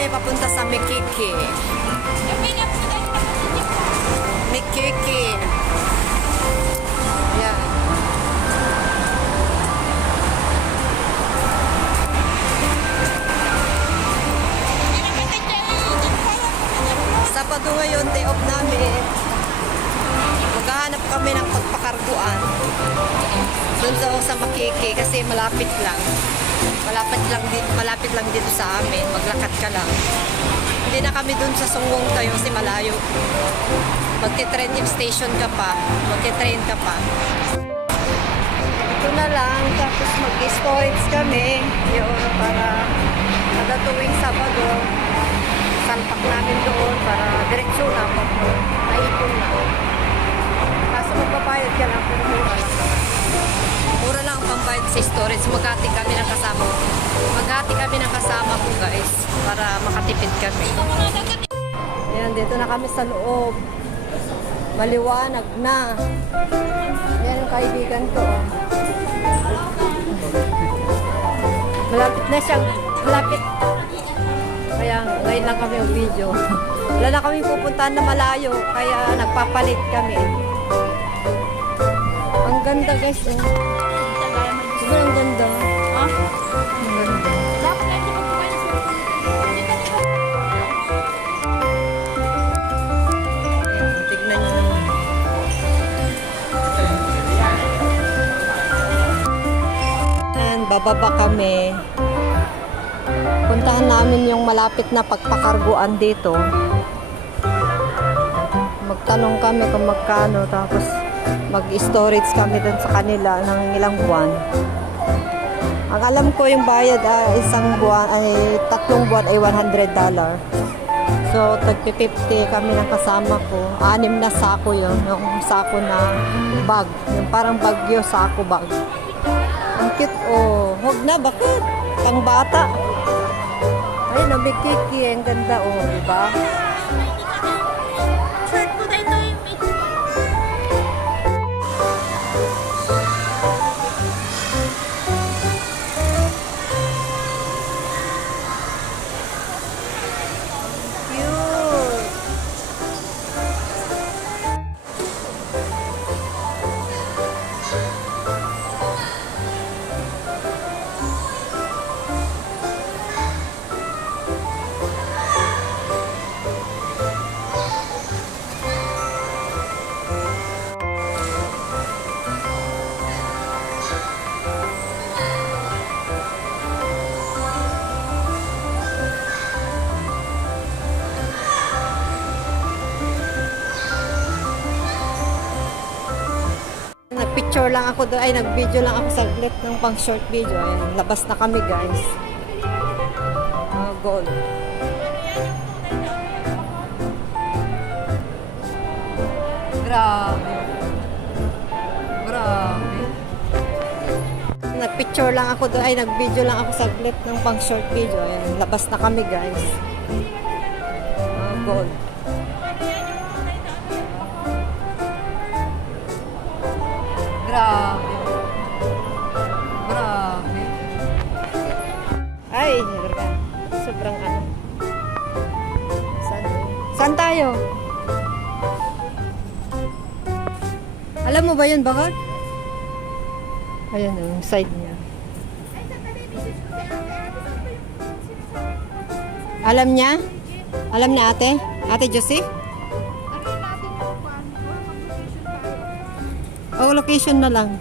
kami papunta sa Mikiki. Mikiki. Ayan. Sabado ngayon, day off namin. Maghahanap kami ng pagpakarguan. Doon sa Makiki kasi malapit lang. Malapit lang dito sa amin. Maglakad ka lang. Hindi na kami doon sa Sungwong tayo kasi malayo. Magti-train station ka pa. Magti-train ka pa. Ito na lang. Tapos mag-storage kami. Yun, para kada tuwing Sabado, salpak namin doon para diretsyo na pag naipon na. Kaso magbabayad ka lang pero mura lang naman. Mura lang ang pambayad sa storage. Maghati kami ng kasama ko. Maghati kami ng kasama ko guys para makatipid kami. Ayan, dito na kami sa loob. Maliwanag na. Yan ang kaibigan ko. Malapit na siyang, malapit. Kaya ngayon lang kami yung video. Wala na kami pupuntahan na malayo. Kaya nagpapalit kami. Ang ganda guys. Eh. Sobrang ganda. Ha? Ang ganda. Tignan nyo naman. And bababa kami. Puntahan namin yung malapit na pagpakarguan dito. Magtanong kami kung magkano. Tapos mag-storage kami dun sa kanila ng ilang buwan. Ang alam ko yung bayad isang buwan ay 3 buwan ay $100. So tagpi-50 kami ng kasama ko. 6 na sako yun. Yung sako na bag. Yung parang bagyo sako bag. Ang cute oh. Huwag na, bakit? Pang bata. Ay, nabikiki. Ang ganda oh. Diba? Nag-picture lang ako doon, ay nag-video lang ako saglit ng pang short video. Ayan, labas na kami guys. Gold. Grabe. Grabe. Nag-picture lang ako doon, ay nag-video lang ako saglit ng pang short video. Ayan, labas na kami guys. Gold. Grabe. Grabe. Ay, sobrang ano. Saan tayo? Alam mo ba yun, bakit? Ayan yung side niya. Alam niya? Alam na ate? Ate Josie? O, location na lang.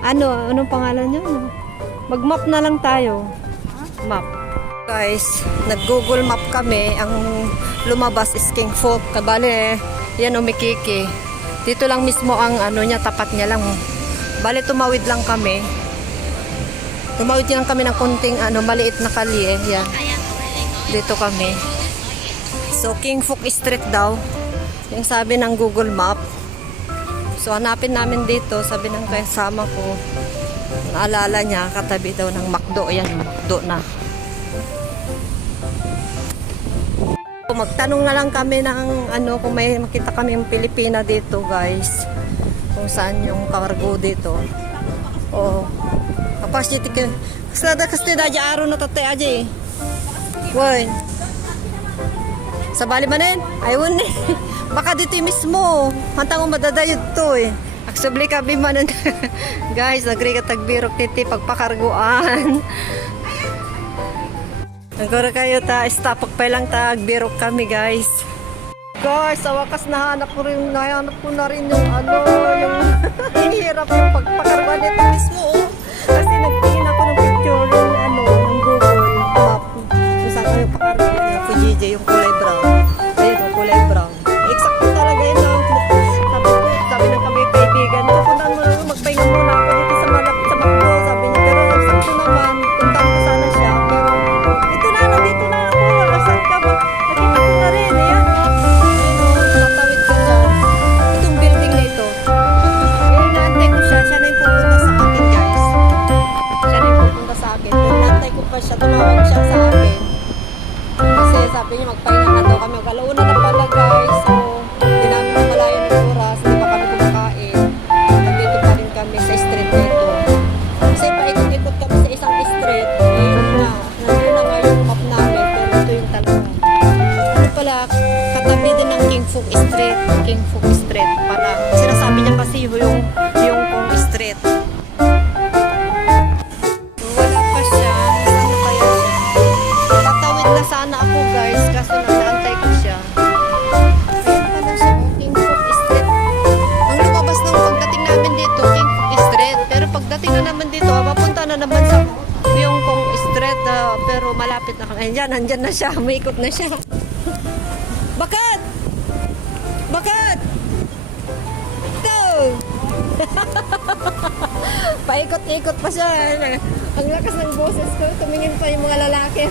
Anong pangalan niya? Mag-map na lang tayo. Map. Guys, nag-Google Map kami. Ang lumabas is King Folk. Kabale, yan o Mikiki. Dito lang mismo ang ano niya, tapat niya lang. Bale, tumawid lang kami. Tumawid lang kami ng konting maliit na kalye. Yan. Dito kami. So, King Folk Street daw. Yung sabi ng Google Map. So, hanapin namin dito. Sabi ng kasama ko, naalala niya, katabi daw ng McDo. Ayan, McDo na. So, magtanong na lang kami ng kung may makita kami yung Pilipina dito, guys. Kung saan yung cargo dito. O, kapasiti ka. Kasi da araw na tatay aja eh. Woy. Sa bali manin? Ayun eh. Baka dito mismo. Hantang mo madadayod to eh. Aksubli kami manan. Guys, nagri ka tagbirok titi pagpakarguan. Nagkura kayo ta, stapak pa lang tagbirok kami guys. Guys, sa wakas nahanap ko na rin yung ano, yung hirap yung pagpakarguan dito mismo oh. Kasi nagtingin ako ng picture yung ano, ng Google Map. Kung saan ko yung pakarguan na Fujiji, yung kulay brown. Ayun, yung kulay brown. Exacto talaga yun lang. Sabi ng kami kaibigan, pupuntaan mo lang, magpahinga muna ako dito sa malapit sa Macdo. Sabi niya, pero exacto naman, puntaan ko sana siya. Pero nandito na ako, saan ka ba? Nakita ko na rin, ayan. Tatawid ka dyan. Itong building na ito. Ngayon naantay ko siya, siya na yung pupunta sa akin guys. Siya na yung pupunta sa akin. Kung naantay ko pa siya, tumawag siya sa akin. Kasi sabi niya, magpahinga na daw kami. Mag-alauna na pala guys. So, hindi namin namalayan ng oras. Hindi pa kami kumakain. Nandito pa rin kami sa street nito. Kasi paikot-ikot kami sa isang street. Nandun na nga yung map namin. Pero ito yung talaga. Ano pala, katabi din ng King Fuk Street. King Fuk Street. Para, sinasabi niya kasi yung Kong Street. Wala pa siya. Ano kaya siya? Tatawid na sana ako guys. Kaso naantay ko siya. Ayun pala siya. King Fuk Street. Ang lumabas ng pagdating namin dito, King Fuk Street. Pero pagdating na naman dito, mapunta na naman sa yung Kong Street. Pero malapit na kami. Ayan, nandyan na siya. May ikot na siya. Bakit? Bakit? Ito! Paikot-ikot pa siya. Ang lakas ng boses ko. Tumingin pa yung mga lalaki.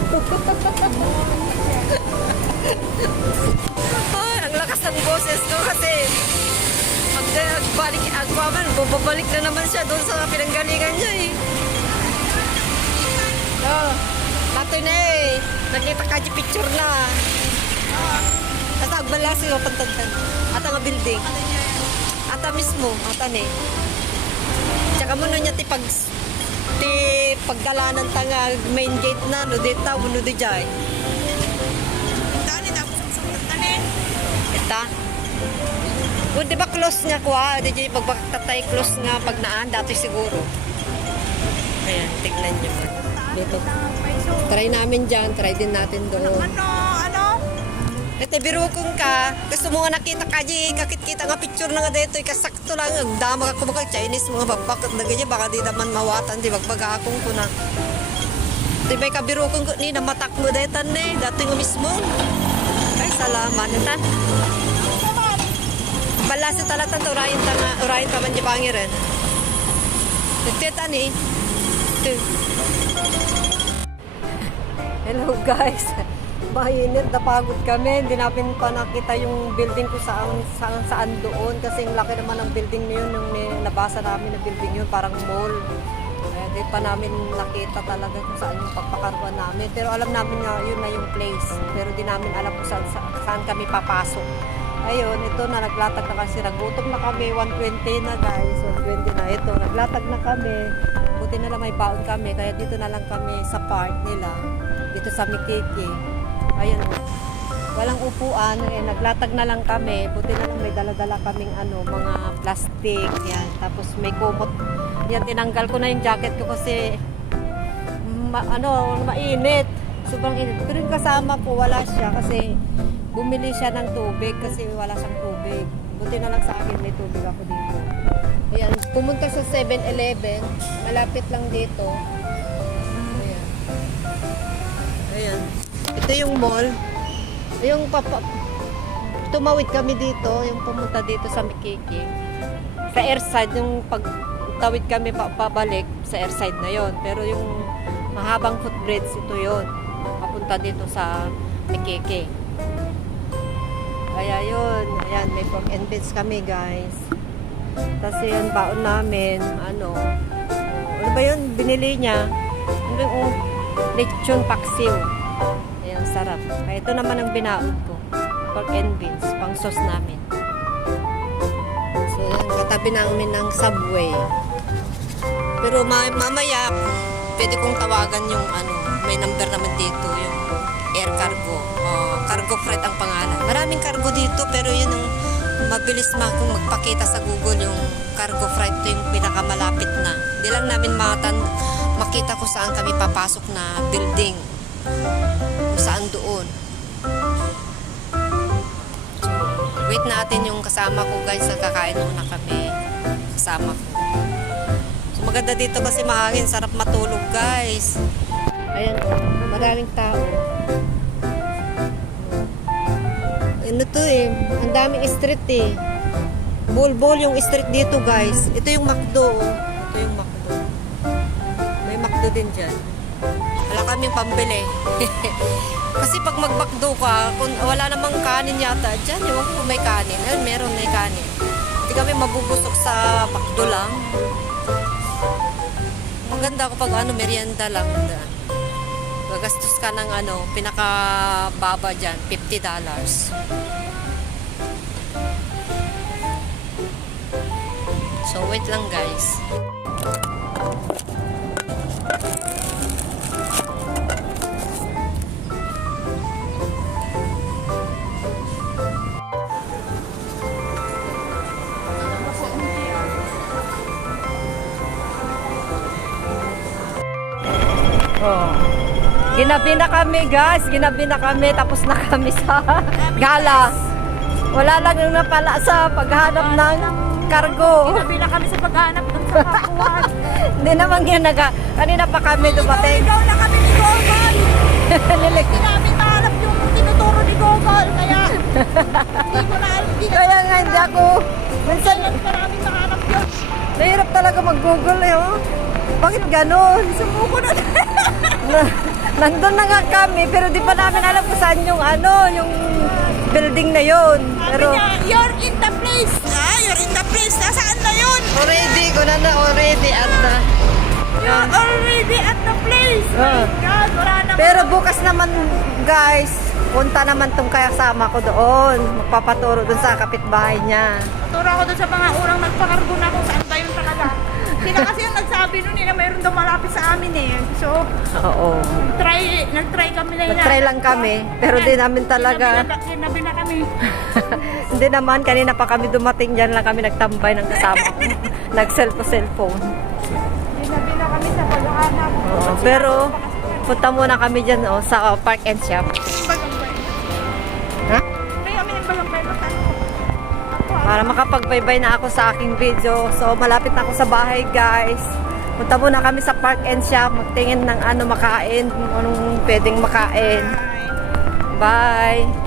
Ay, ang lakas ng boses ko kasi babalik na naman siya doon sa pinanggalingan niya eh. Oh, nato na eh. Nakita ka di picture na. Ata agbalasi o pantagtan. Ata nga building. Ata mismo, ata ni. Tsaka mo niya ti pagdalanan tanga main gate na no dita uno di jay. Tani tapos ang tani. Ita. O di ba close niya ko di jay pagbaktatay close nga pag naan dati siguro. Ayan, tignan niyo. Dito. Try namin dyan, try din natin doon. Ano? Ito, birukong ka. Gusto mo nga nakita ka, kakit-kita nga picture na nga dito. Ikasakto lang, agdama ka kumakal Chinese, mga bagbakot na ganyan. Baka di naman mawatan, di bagbaga akong ko na. Ito ba kabirukong ko, ni namatak mo dito ni. Dato nga mismo. Ay, salamat. Ito. Balasi talatan, urayin ka man di pangirin. Ito, ni. Ito. Hello guys, mainit, napagod kami, hindi namin pa nakita yung building ko saan doon kasi yung laki naman ng building na yun, yung nabasa namin na building yun, parang mall. Kaya di pa namin nakita talaga kung saan yung pagpakaruan namin, pero alam namin na yun na yung place, pero di namin alam kung saan kami papasok. Ayun, ito na, naglatag na kasi, nagutom na kami, 120 na guys, 120 na ito, naglatag na kami, buti na lang may baon kami, kaya dito na lang kami sa park nila. Dito sa Mikiki. Ayan. Walang upuan. Naglatag na lang kami. Buti na lang may dala-dala kaming mga plastic. Yan. Tapos may kumot. Yan, tinanggal ko na yung jacket ko kasi mainit. Sobrang init. Pero yung kasama ko, wala siya kasi bumili siya ng tubig kasi wala siyang tubig. Buti na lang sa akin may tubig ako dito. Ayan. Pumunta sa 7-Eleven. Malapit lang dito. Ayan. Ito yung mall. Yung tumawid kami dito, yung pumunta dito sa Mikiki. Sa airside, yung pagtawid kami pabalik sa airside na yon. Pero yung mahabang footbridge, ito yon. Papunta dito sa Mikiki. Kaya yun. Ayan, may pork and beans kami guys. Tapos yun, baon namin. Ano ba yun? Binili niya. Ano yung lechon paksiw. Ayan, sarap. Kaya ito naman ang binaod ko. Pork and beans. Pang sauce namin. So, yan. Katabi namin ng Subway. Pero mamaya, pwede kong tawagan yung may number naman dito. Yung air cargo. Cargo freight ang pangalan. Maraming cargo dito pero yun ang mabilis kung magpakita sa Google yung cargo freight. Ito yung pinakamalapit na. Hindi lang namin makita kung saan kami papasok na building. Kung saan doon. So, wait natin yung kasama ko guys. Nagkakain muna kami. Kasama ko. So, maganda dito kasi mahangin. Sarap matulog guys. Ayan, maraming tao. Ano to eh, ang daming street eh. Bol-bol yung street dito guys. Ito yung McDo. Ito yung McDo. May McDo din dyan. Wala kaming pambili. Kasi pag mag-McDo ka, kung wala namang kanin yata dyan, yung kung may kanin. Ayun, meron may kanin. Hindi kami mabubusok sa McDo lang. Maganda kapag merienda lang. Gagastos ka ng pinakababa dyan, $50. So, wait lang guys. Oh. Ginabi na kami guys, ginabi na kami, tapos na kami sa gala. Wala lang yung napala sa paghanap ng cargo. Ginabi na kami sa paghanap dun sa kapuan. Hindi naman ginaga. Kanina pa kami dumating. Ikaw na kami ni Gogol. Hindi namin mahanap yung tinuturo ni Gogol. Kaya hindi ko na alam. Kaya nga hindi ako. Minsan, Maraming mahanap yun. nahirap talaga mag-google eh. Oh. Bakit ganon? Sumuko na. Nandun na nga kami, pero di pa namin alam kung saan yung yung building na yun. Pero Sabi niya, you're in the place. You're in the place. Nasaan na yun? already, ko na already at You're already at the place. Ah. My God, wala na. pero bukas naman guys, punta naman tong kasama ko doon. Magpapaturo doon sa kapitbahay niya. Turo ako dun sa mga urang nagpakargo na kung saan ba yun talaga. Sila kasi yung nagsabi nun na mayroon daw malapit sa amin eh. So, Oo. nag-try kami na Nag-try lang kami, pero di namin talaga. Ginabi na kami. Hindi naman, kanina pa kami dumating dyan lang kami nagtambay ng kasama ko. Nag-cellphone. Ginabi na kami sa paghahanap. Oo, pero punta muna kami dyan sa Park and Shop. Bagambay. Ha? Kaya kami nagbalambay na tayo. Para makapagbaybay na ako sa aking video. So, malapit na ako sa bahay, guys. Punta muna kami sa Park and Shop. Magtingin ng makain, anong pwedeng makain. Bye. Bye!